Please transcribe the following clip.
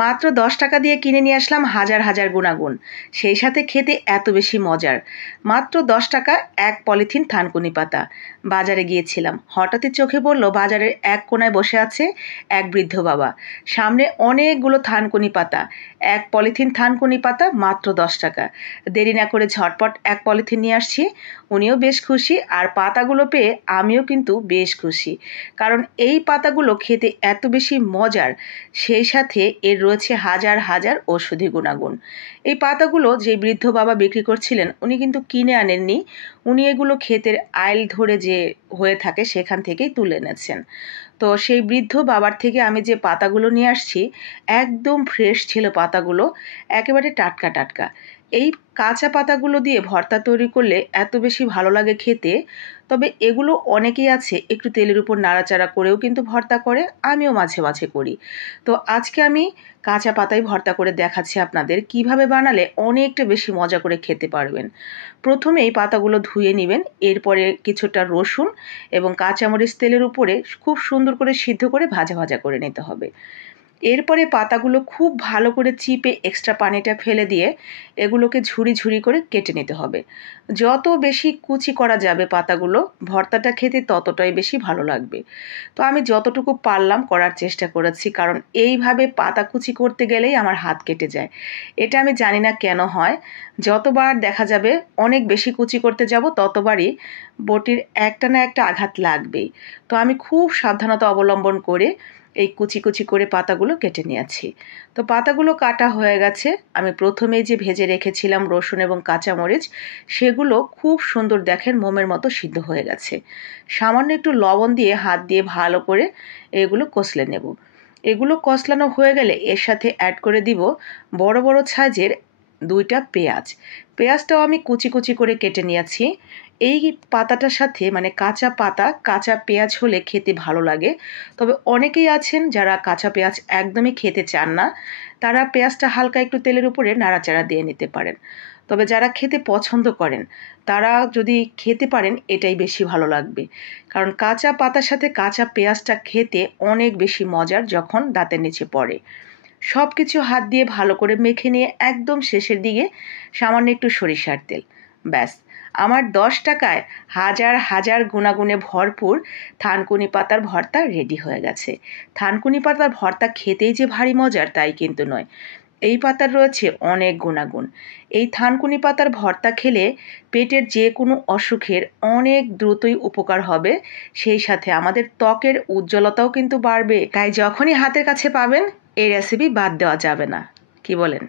মাত্র 10 টাকা দিয়ে কিনে নিয়ে আসলাম হাজার হাজার গুণাগুণ, সেই সাথে খেতে এত বেশি মজার। মাত্র 10 টাকা এক পলিথিন থানকুনি পাতা। বাজারে গিয়েছিলাম, হঠাৎই চোখে পড়ল বাজারের এক কোনায় বসে আছে এক বৃদ্ধ বাবা। সামনে অনেকগুলো থানকুনি পাতা, এক পলিথিন থানকুনি পাতা মাত্র 10 টাকা। দেরি না করে ঝটপট এক পলিথিন নিয়ে আসছি। উনিও বেশ খুশি, আর পাতাগুলো পেয়ে আমিও কিন্তু বেশ খুশি, কারণ এই পাতাগুলো খেতে এত বেশি মজার, সেই সাথে এর রয়েছে হাজার হাজার ঔষধি গুণাগুণ। এই পাতাগুলো যে বৃদ্ধ বাবা বিক্রি করছিলেন, উনি কিন্তু কিনে আনেননি, উনি এগুলো ক্ষেতের আইল ধরে যে হয়ে থাকে সেখান থেকেই তুলে এনেছেন। তো সেই বৃদ্ধ বাবার থেকে আমি যে পাতাগুলো নিয়ে আসছি, একদম ফ্রেশ ছিল পাতাগুলো, একেবারে টাটকা টাটকা। এই কাঁচা পাতাগুলো দিয়ে ভর্তা তৈরি করলে এত বেশি ভালো লাগে খেতে। তবে এগুলো অনেকেই আছে একটু তেলের উপর নাড়াচাড়া করেও কিন্তু ভর্তা করে, আমিও মাঝে মাঝে করি। তো আজকে আমি কাঁচা পাতায় ভর্তা করে দেখাচ্ছি আপনাদের কিভাবে বানালে অনেকটা বেশি মজা করে খেতে পারবেন। প্রথমে এই পাতাগুলো ধুয়ে নেবেন, এরপরে কিছুটা রসুন এবং কাঁচামরিচ তেলের উপরে খুব সুন্দর করে সিদ্ধ করে ভাজা ভাজা করে নিতে হবে। এরপরে পাতাগুলো খুব ভালো করে চিপে এক্সট্রা পানিটা ফেলে দিয়ে এগুলোকে ঝুরি ঝুরি করে কেটে নিতে হবে। যত বেশি কুচি করা যাবে পাতাগুলো, ভর্তাটা খেতে ততটাই বেশি ভালো লাগবে। তো আমি যতটুকু পারলাম করার চেষ্টা করেছি, কারণ এইভাবে পাতা কুচি করতে গেলেই আমার হাত কেটে যায়। এটা আমি জানি না কেন হয়, যতবার দেখা যাবে অনেক বেশি কুচি করতে যাব ততবারই বটির একটা না একটা আঘাত লাগবেই। তো আমি খুব সাবধানতা অবলম্বন করে এই কুচি কুচি করে পাতাগুলো কেটে নিয়েছি। তো পাতাগুলো কাটা হয়ে গেছে। আমি প্রথমেই যে ভেজে রেখেছিলাম রসুন এবং কাঁচামরিচ, সেগুলো খুব সুন্দর দেখেন মোমের মতো সিদ্ধ হয়ে গেছে। সামান্য একটু লবণ দিয়ে হাত দিয়ে ভালো করে এগুলো কষলে নেব। এগুলো কষলানো হয়ে গেলে এর সাথে অ্যাড করে দিব বড় বড় সাইজের 2টা পেঁয়াজ। পেঁয়াজটাও আমি কুচি কুচি করে কেটে নিয়েছি। এই পাতাটার সাথে মানে কাঁচা পাতা কাঁচা পেঁয়াজ হলে খেতে ভালো লাগে। তবে অনেকেই আছেন যারা কাঁচা পেঁয়াজ একদমই খেতে চান না, তারা পেঁয়াজটা হালকা একটু তেলের উপরে নাড়াচাড়া দিয়ে নিতে পারেন। তবে যারা খেতে পছন্দ করেন তারা যদি খেতে পারেন এটাই বেশি ভালো লাগবে, কারণ কাঁচা পাতার সাথে কাঁচা পেঁয়াজটা খেতে অনেক বেশি মজার যখন দাঁতের নিচে পড়ে। সব কিছু হাত দিয়ে ভালো করে মেখে নিয়ে একদম শেষের দিকে সামান্য একটু সরিষার তেল, ব্যাস আমার 10 টাকায় হাজার হাজার গুণাগুণে ভরপুর থানকুনি পাতার ভর্তা রেডি হয়ে গেছে। থানকুনি পাতার ভর্তা খেতেই যে ভারী মজার তাই কিন্তু নয়, এই পাতার রয়েছে অনেক গুণাগুণ। এই থানকুনি পাতার ভর্তা খেলে পেটের যে কোনো অসুখের অনেক দ্রুতই উপকার হবে, সেই সাথে আমাদের ত্বকের উজ্জ্বলতাও কিন্তু বাড়বে। তাই যখনই হাতের কাছে পাবেন এই রেসিপি বাদ দেওয়া যাবে না, কি বলেন?